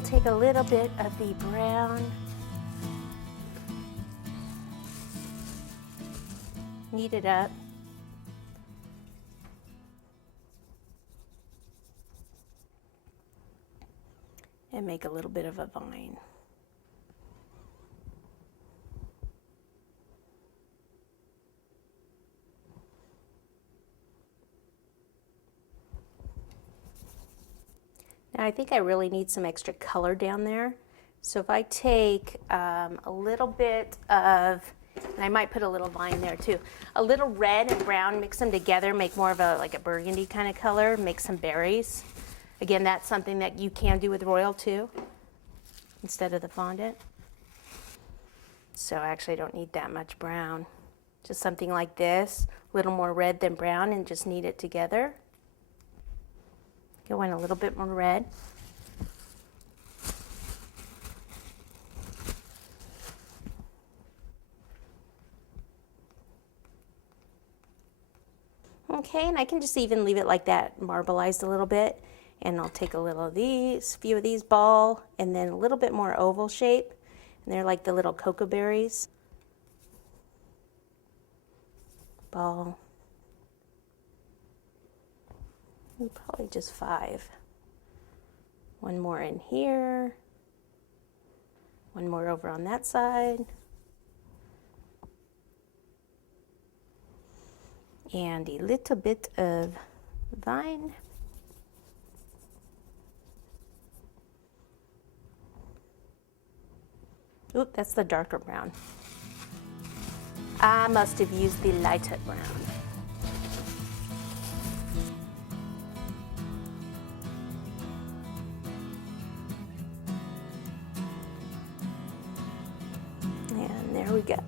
we'll take a little bit of the brown, knead it up. And make a little bit of a vine. Now I think I really need some extra color down there. So if I take a little bit of, and I might put a little vine there too, a little red and brown, mix them together, make more of a like a burgundy kind of color, make some berries. Again, that's something that you can do with royal too, instead of the fondant. So actually I don't need that much brown. Just something like this, a little more red than brown, and just knead it together. Go in a little bit more red. Okay, and I can just even leave it like that, marbleized a little bit. And I'll take a little of these, few of these ball, and then a little bit more oval shape. And they're like the little cocoa berries. Ball. And probably just 5. One more in here. One more over on that side. And a little bit of vine. Oop, that's the darker brown. I must have used the lighter brown. And there we go.